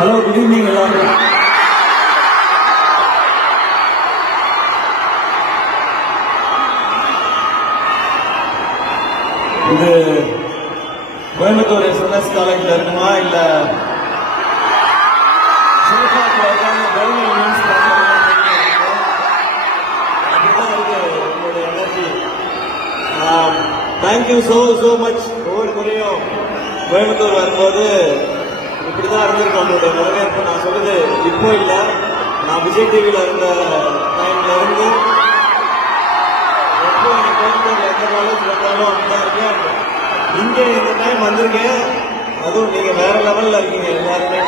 Hello, good evening எல்லாரும். இது Coimbatore SNS காலேஜ்ல இருக்குமா இல்ல தேங்க்யூ சோ மச். ஒவ்வொரு முறையும் கோயம்புத்தூர் வரும்போது இப்படிதான் இருந்திருக்கும் உங்களுடைய வரவேற்பு. நான் சொல்றது இப்போ இல்ல, நான் விஜய் டிவியில இருந்த டைம்ல இருந்து எப்போ எனக்கு கோயம்புத்தூர்ல எந்த காலேஜ் வந்தாலும் அப்படிதான் இருக்கேன். இங்க இந்த டைம் வந்திருக்கேன். அதுவும் நீங்க வேற லெவல்ல இருக்கீங்க எல்லாருமே.